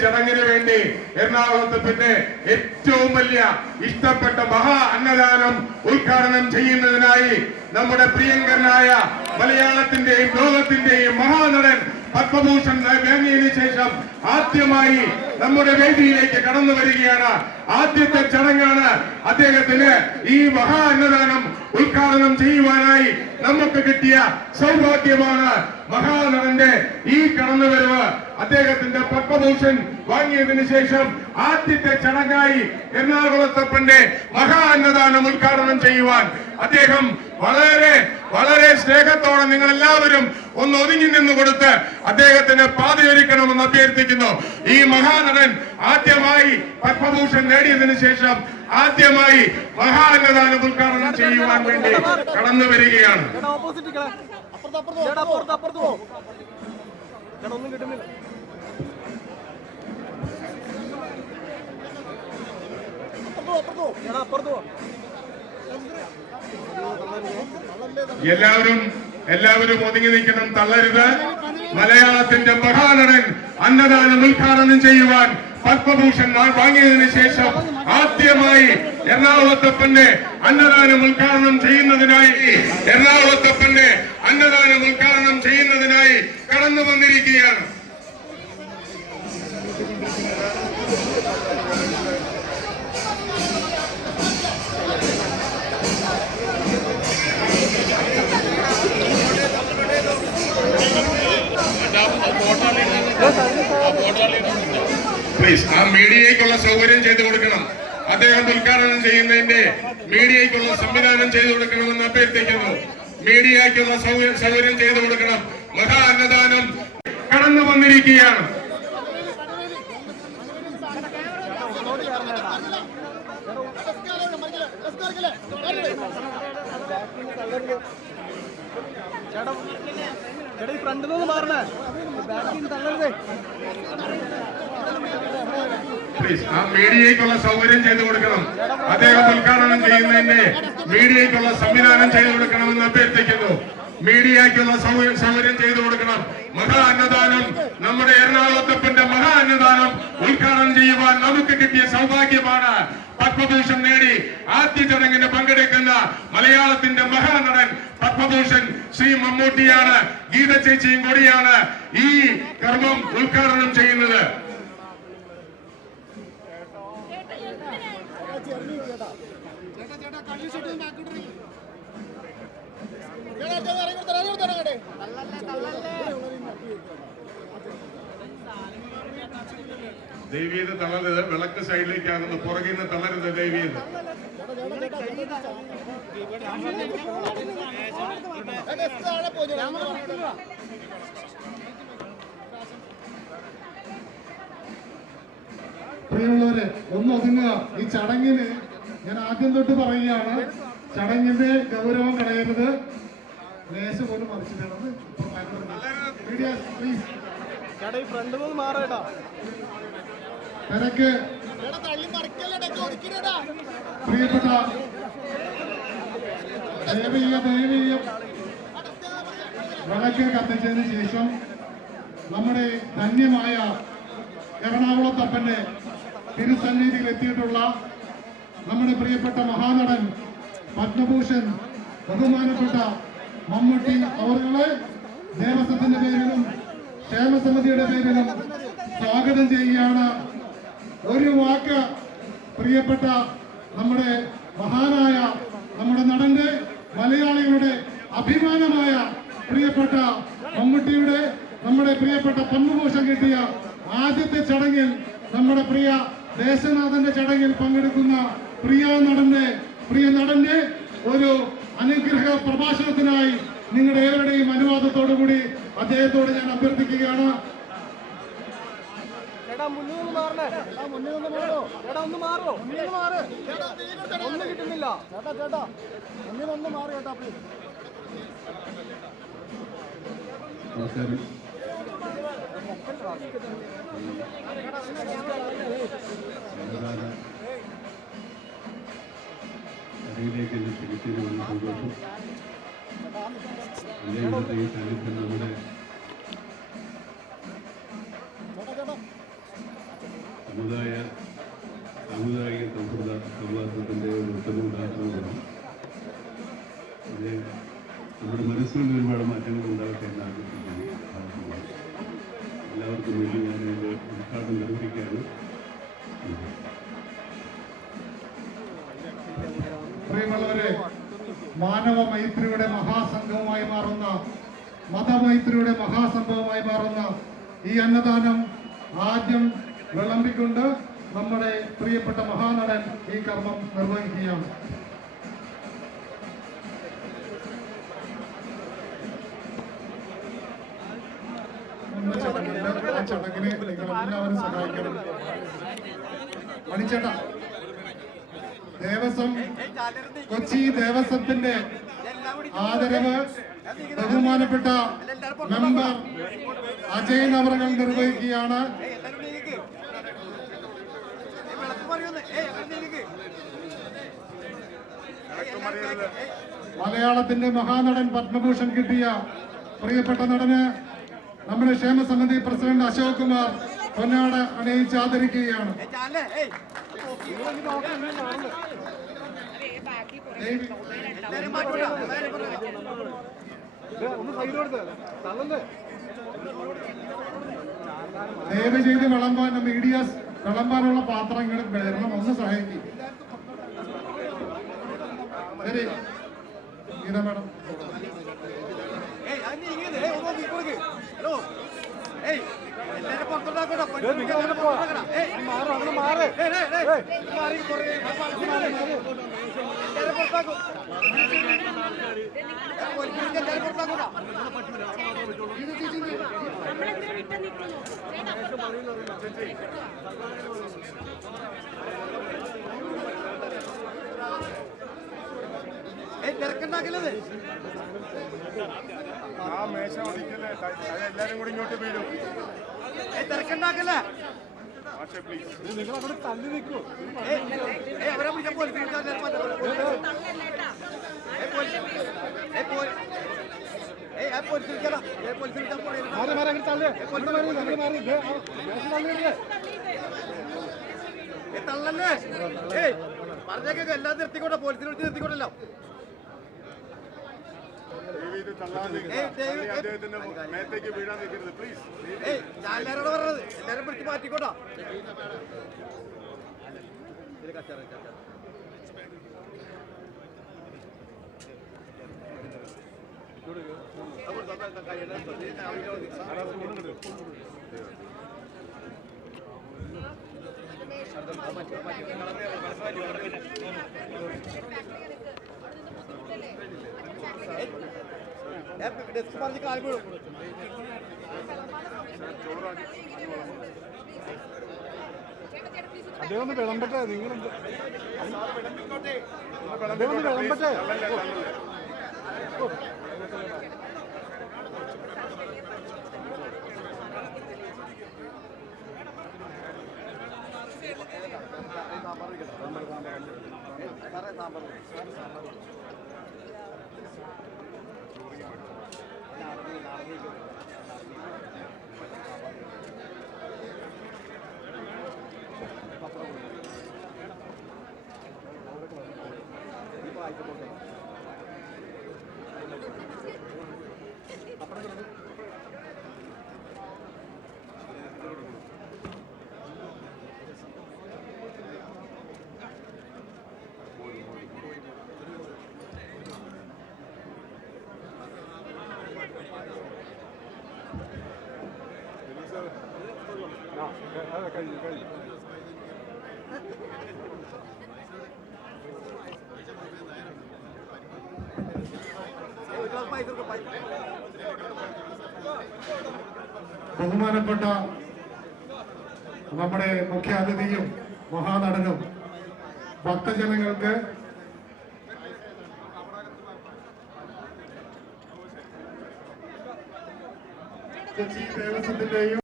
ചടങ്ങിന് വേണ്ടി എറണാകുളത്ത് പിന്നെ ഏറ്റവും വലിയ ഇഷ്ടപ്പെട്ട മഹാ അന്നദാനം ഉദ്ഘാടനം ചെയ്യുന്നതിനായി നമ്മുടെ പ്രിയങ്കരനായ മലയാളത്തിന്റെയും ലോകത്തിന്റെയും മഹാനടൻ പത്മഭൂഷൺ വാങ്ങിയതിനു ശേഷം ആദ്യമായി നമ്മുടെ വേദിയിലേക്ക് കടന്നു വരികയാണ്. ആദ്യത്തെ ചടങ്ങാണ് അദ്ദേഹത്തിന് ഈ മഹാ അന്നദാനം ഉദ്ഘാടനം ചെയ്യുവാനായി നമുക്ക് കിട്ടിയ സൗഭാഗ്യമാണ്. മഹാനടന്റെ ഈ കടന്നുവരവ് അദ്ദേഹത്തിന്റെ പത്മഭൂഷൺ വാങ്ങിയതിനു ശേഷം ആദ്യത്തെ ചടങ്ങായി എറണാകുളത്തപ്പന്റെ മഹാ അന്നദാനം ഉദ്ഘാടനം ചെയ്യുവാൻ അദ്ദേഹം വളരെ വളരെ സ്നേഹത്തോടെ നിങ്ങൾ എല്ലാവരും ഒന്ന് ഒതുങ്ങി നിന്ന് കൊടുത്ത് അദ്ദേഹത്തിന് പാതയൊരുക്കണമെന്ന് അഭ്യർത്ഥിക്കുന്നു. ഈ മഹാനടൻ ആദ്യമായി പത്മഭൂഷൺ നേടിയതിനു ശേഷം ആദ്യമായി മഹാ അന്നദാനം ഉദ്ഘാടനം ചെയ്യുവാൻ വേണ്ടി കടന്നു വരികയാണ്. എല്ലാവരും ഒതുങ്ങി നിൽക്കണം, തള്ളരുത്. മലയാളത്തിന്റെ മഹാനടൻ അന്നദാനം ഉദ്ഘാടനം ചെയ്യുവാൻ പത്മഭൂഷൺ വാങ്ങിയതിനു ശേഷം ആദ്യമായി എറണാകുളത്തപ്പന്റെ അന്നദാനം ഉദ്ഘാടനം ചെയ്യുന്നതിനായി കടന്നു വന്നിരിക്കുകയാണ്. പ്ലീസ് ആ മീഡിയയ്ക്കുള്ള സൗകര്യം ചെയ്തു കൊടുക്കണം. അദ്ദേഹം ഉദ്ഘാടനം ചെയ്യുന്നതിന്റെ മീഡിയയ്ക്കുള്ള സംവിധാനം ചെയ്തു കൊടുക്കണമെന്ന് അഭ്യർത്ഥിക്കുന്നു. മീഡിയയ്ക്കുള്ള സൗകര്യം ചെയ്തു കൊടുക്കണം. മഹാ അന്നദാനം കടന്നു വന്നിരിക്കുകയാണ്. പ്ലീസ് ആ മീഡിയയ്ക്കുള്ള സൗകര്യം ചെയ്തു കൊടുക്കണം. അദ്ദേഹം ഉദ്ഘാടനം ചെയ്യുന്നതിന്റെ മീഡിയയ്ക്കുള്ള സംവിധാനം ചെയ്തു കൊടുക്കണമെന്ന് അഭ്യർത്ഥിക്കുന്നു. മീഡിയയ്ക്കുള്ള സൗകര്യം ചെയ്തു കൊടുക്കണം. മഹാ അന്നദാനം, നമ്മുടെ എറണാകുളത്തപ്പന്റെ മഹാ അന്നദാനം ഉദ്ഘാടനം ചെയ്യുവാൻ നമുക്ക് കിട്ടിയ സൗഭാഗ്യമാണ്. പത്മഭൂഷൺ നേടി ആദ്യ ചടങ്ങിന് പങ്കെടുക്കുന്ന മലയാളത്തിന്റെ മഹാനടൻ പത്മഭൂഷൺ ശ്രീ മമ്മൂട്ടിയാണ്. ഗീത ചേച്ചിയും കൂടിയാണ് ഈ കർമ്മം ഉദ്ഘാടനം ചെയ്യുന്നത്. ദേവീത് തളരരുത്, വിളക്ക് സൈഡിലേക്കാകുന്നു, പുറകിൽ നിന്ന് തളരരുത് ദേവീത്. പ്രിയമുള്ളവരെ, ഒന്ന് ഒതുങ്ങുക. ഈ ചടങ്ങിന് ഞാൻ ആദ്യം തൊട്ട് പറയുകയാണ്, ചടങ്ങിന്റെ ഗൗരവം കളയരുത്. ലേശ പോലും മറിച്ചിട്ടാണ്. തിരക്ക് പ്രിയപ്പെട്ട ദയവീയം വിളക്ക് കത്തിച്ചതിന് ശേഷം നമ്മുടെ ധന്യമായ എറണാകുളത്തപ്പന്റെ തിരുസന്നിധിയിൽ എത്തിയിട്ടുള്ള നമ്മുടെ പ്രിയപ്പെട്ട മഹാനടൻ പത്മഭൂഷൺ ബഹുമാനപ്പെട്ട മമ്മൂട്ടി അവരുടെ ദേവസ്വത്തിന്റെ പേരിലും ക്ഷേമസമിതിയുടെ പേരിലും സ്വാഗതം ചെയ്യുകയാണ്. ഒരു വാക്ക് പ്രിയപ്പെട്ട നമ്മുടെ മഹാനായ നമ്മുടെ നടന്റെ മലയാളികളുടെ അഭിമാനമായ പ്രിയപ്പെട്ട മമ്മൂട്ടിയുടെ നമ്മുടെ പ്രിയപ്പെട്ട പത്മഭൂഷൺ കിട്ടിയ ആദ്യത്തെ ചടങ്ങിൽ നമ്മുടെ പ്രിയ ദേശനാഥന്റെ ചടങ്ങിൽ പങ്കെടുക്കുന്ന പ്രിയ നടന്റെ ഒരു അനുഗ്രഹ പ്രഭാഷണത്തിനായി നിങ്ങളുടെ ഏവരുടെയും അനുവാദത്തോടുകൂടി അദ്ദേഹത്തോട് ഞാൻ അഭ്യർത്ഥിക്കുകയാണ്. അതിലേക്ക് തിരിച്ചതിന് വന്ന സന്തോഷം. ഈ സാന്നിധ്യം നമ്മുടെ ഇത് നമ്മുടെ മനസ്സിൽ ഒരുപാട് മാറ്റങ്ങൾ ഉണ്ടാകട്ടെ എന്ന് ആഗ്രഹിക്കുന്നു. എല്ലാവർക്കും വേണ്ടി ഞാൻ ഇത് ഉദ്ഘാടനം നിർവഹിക്കുകയാണ്. പ്രിയമുള്ളവരെ, മാനവ മൈത്രിയുടെ മഹാസംഘവുമായി മാറുന്ന, മതമൈത്രിയുടെ മഹാസംഭവമായി മാറുന്ന ഈ അന്നദാനം ആദ്യം വിളമ്പിക്കൊണ്ട് നമ്മുടെ പ്രിയപ്പെട്ട മഹാനടൻ ഈ കർമ്മം നിർവഹിക്കുകയാണ്. ചടങ്ങുണ്ട്. ആ ചടങ്ങിനെ നിങ്ങൾ എല്ലാവരും സഹായിക്കണം. മണിച്ചേട്ടാ, ദേവസ്വം, കൊച്ചി ദേവസ്വത്തിന്റെ ആദരവ് ബഹുമാനപ്പെട്ട മെമ്പർ അജയൻ അവർകൾ നിർവഹിക്കുകയാണ്. മലയാളത്തിന്റെ മഹാനടൻ പത്മഭൂഷൺ കിട്ടിയ പ്രിയപ്പെട്ട നടന് നമ്മുടെ ക്ഷേമസമിതി പ്രസിഡന്റ് അശോക് കുമാർ പൊന്നാട അണിയിച്ച് ആദരിക്കുകയാണ്. ദയവ് ചെയ്ത് മീഡിയാസ് വിളമ്പാനുള്ള പാത്രം ഇങ്ങനെ വരണം, ഒന്ന് സഹായിക്കും. ശരി, ഗീത മാഡം. തിരക്കുണ്ടാക്കലത് ആ മേശ ഒടിക്കല്ലേ, എല്ലാരും കൂടി ഇങ്ങോട്ട് വീടും. തിരക്കുണ്ടാക്കല്ലേ, നിങ്ങൾ അവിടെ തള്ളി നിൽക്കൂ. അവരെ വിളിച്ച തള്ളല്ലേ. പറഞ്ഞേക്കൊക്കെ എല്ലാം നിർത്തിക്കോട്ടെ, പോലീസിനെ വിളിച്ച് നിർത്തിക്കോട്ടല്ലോ. അദ്ദേഹത്തിന്റെ മേത്തേക്ക് വീഴാൻ നിൽക്കരുത് പ്ലീസ്. ഞാൻ എല്ലാരോട് പറഞ്ഞത് എല്ലാരും പിടിച്ച് മാറ്റിക്കോട്ടോ. ഡെസ്ക് പറഞ്ഞ് കാൽപോഴും അദ്ദേഹം ഒന്ന് വിളമ്പട്ടെ, നിങ്ങൾ അദ്ദേഹം ഒന്ന് വിളമ്പട്ടെ. ബഹുമാനപ്പെട്ട നമ്മുടെ മുഖ്യാതിഥിയും മഹാനടനും ഭക്തജനങ്ങൾക്ക് കൊച്ചി ദേവസ്വത്തിന്റെയും